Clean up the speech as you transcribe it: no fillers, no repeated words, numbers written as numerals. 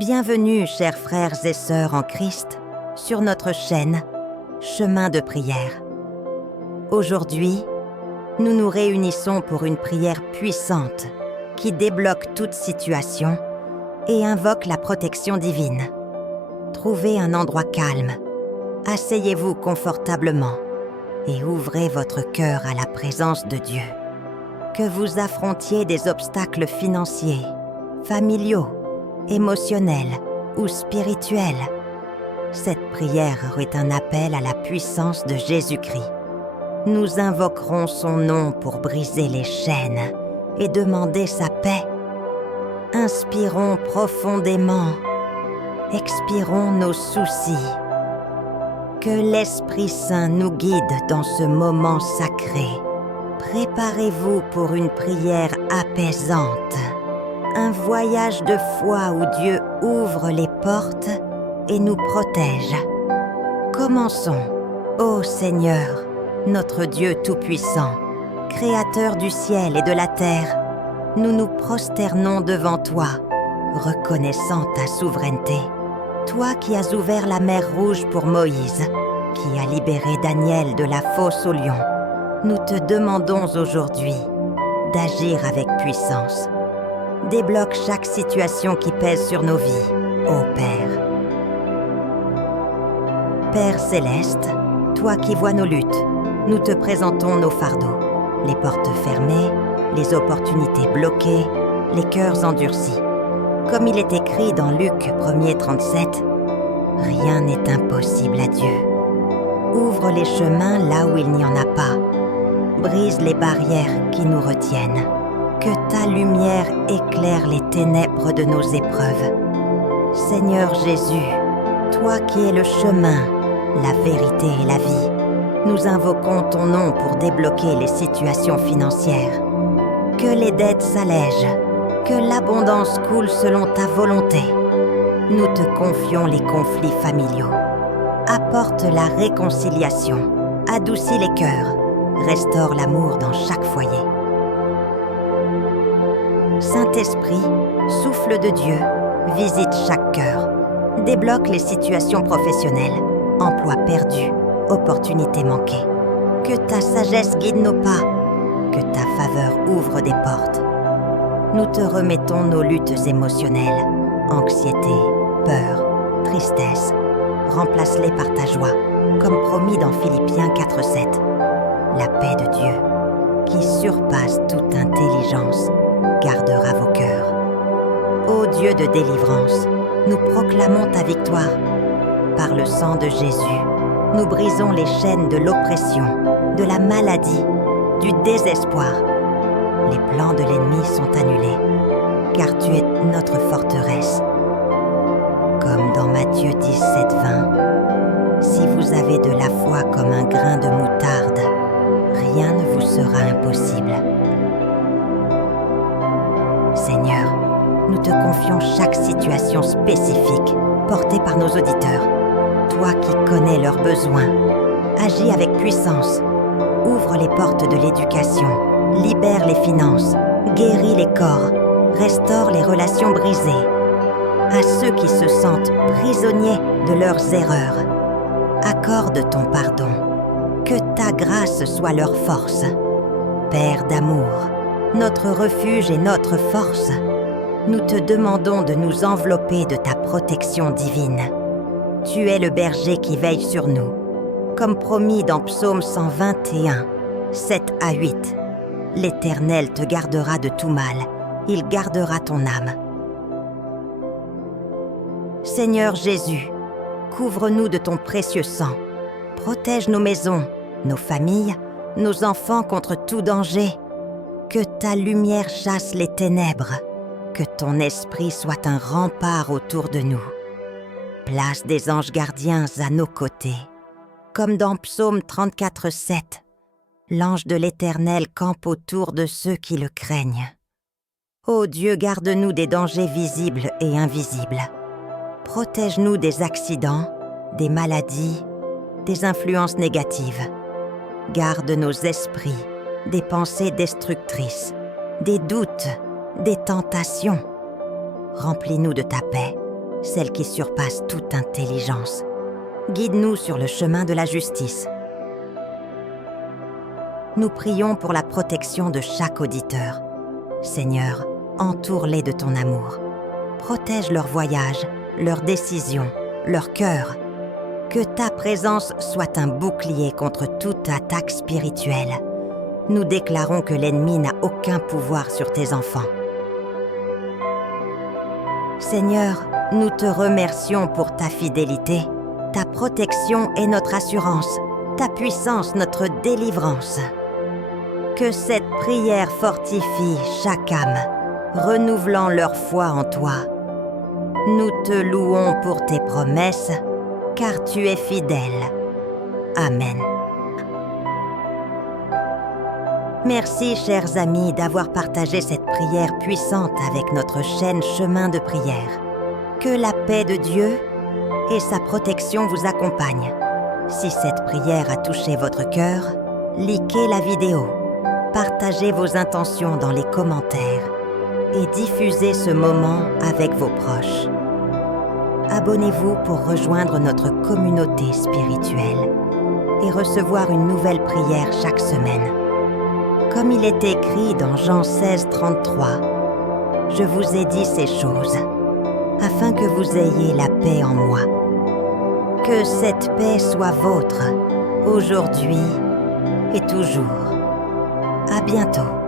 Bienvenue, chers frères et sœurs en Christ, sur notre chaîne Chemin de prière. Aujourd'hui, nous nous réunissons pour une prière puissante qui débloque toute situation et invoque la protection divine. Trouvez un endroit calme, asseyez-vous confortablement et ouvrez votre cœur à la présence de Dieu. Que vous affrontiez des obstacles financiers, familiaux, émotionnels ou spirituels, cette prière est un appel à la puissance de Jésus-Christ. Nous invoquerons son nom pour briser les chaînes et demander sa paix. Inspirons profondément, expirons nos soucis. Que l'Esprit Saint nous guide dans ce moment sacré. Préparez-vous pour une prière apaisante, un voyage de foi où Dieu ouvre les portes et nous protège. Commençons, ô Seigneur, notre Dieu Tout-Puissant, Créateur du ciel et de la terre. Nous nous prosternons devant toi, reconnaissant ta souveraineté. Toi qui as ouvert la mer Rouge pour Moïse, qui as libéré Daniel de la fosse au lion, nous te demandons aujourd'hui d'agir avec puissance. Débloque chaque situation qui pèse sur nos vies, ô Père. Père céleste, toi qui vois nos luttes, nous te présentons nos fardeaux, les portes fermées, les opportunités bloquées, les cœurs endurcis. Comme il est écrit dans Luc 1er37, « Rien n'est impossible à Dieu. Ouvre les chemins là où il n'y en a pas. Brise les barrières qui nous retiennent. Que ta lumière éclaire les ténèbres de nos épreuves. Seigneur Jésus, toi qui es le chemin, la vérité et la vie, nous invoquons ton nom pour débloquer les situations financières. Que les dettes s'allègent, que l'abondance coule selon ta volonté. Nous te confions les conflits familiaux. Apporte la réconciliation, adoucis les cœurs, restaure l'amour dans chaque foyer. Saint-Esprit, souffle de Dieu, visite chaque cœur. Débloque les situations professionnelles, emplois perdus, opportunités manquées. Que ta sagesse guide nos pas, que ta faveur ouvre des portes. Nous te remettons nos luttes émotionnelles, anxiété, peur, tristesse. Remplace-les par ta joie, comme promis dans Philippiens 4:7. La paix de Dieu, qui surpasse toute intelligence, gardera vos cœurs. Ô Dieu de délivrance, nous proclamons ta victoire. Par le sang de Jésus, nous brisons les chaînes de l'oppression, de la maladie, du désespoir. Les plans de l'ennemi sont annulés, car tu es notre forteresse. Comme dans Matthieu 17:20, si vous avez de la foi comme un grain de moutarde, rien ne vous sera impossible. Seigneur, nous te confions chaque situation spécifique portée par nos auditeurs. Toi qui connais leurs besoins, agis avec puissance. Ouvre les portes de l'éducation, libère les finances, guéris les corps, restaure les relations brisées. À ceux qui se sentent prisonniers de leurs erreurs, accorde ton pardon. Que ta grâce soit leur force. Père d'amour, notre refuge et notre force, nous te demandons de nous envelopper de ta protection divine. Tu es le berger qui veille sur nous. Comme promis dans Psaume 121, 7-8, l'Éternel te gardera de tout mal, il gardera ton âme. Seigneur Jésus, couvre-nous de ton précieux sang. Protège nos maisons, nos familles, nos enfants contre tout danger. Que ta lumière chasse les ténèbres. Que ton esprit soit un rempart autour de nous. Place des anges gardiens à nos côtés. Comme dans Psaume 34:7, l'ange de l'Éternel campe autour de ceux qui le craignent. Ô Dieu, garde-nous des dangers visibles et invisibles. Protège-nous des accidents, des maladies, des influences négatives. Garde nos esprits des pensées destructrices, des doutes, des tentations. Remplis-nous de ta paix, celle qui surpasse toute intelligence. Guide-nous sur le chemin de la justice. Nous prions pour la protection de chaque auditeur. Seigneur, entoure-les de ton amour. Protège leur voyage, leurs décisions, leur cœur. Que ta présence soit un bouclier contre toute attaque spirituelle. Nous déclarons que l'ennemi n'a aucun pouvoir sur tes enfants. Seigneur, nous te remercions pour ta fidélité. Ta protection est notre assurance, ta puissance notre délivrance. Que cette prière fortifie chaque âme, renouvelant leur foi en toi. Nous te louons pour tes promesses, car tu es fidèle. Amen. Merci, chers amis, d'avoir partagé cette prière puissante avec notre chaîne Chemin de prière. Que la paix de Dieu et sa protection vous accompagnent. Si cette prière a touché votre cœur, likez la vidéo, partagez vos intentions dans les commentaires et diffusez ce moment avec vos proches. Abonnez-vous pour rejoindre notre communauté spirituelle et recevoir une nouvelle prière chaque semaine. Comme il est écrit dans Jean 16, 33, « Je vous ai dit ces choses, afin que vous ayez la paix en moi. » Que cette paix soit vôtre, aujourd'hui et toujours. À bientôt.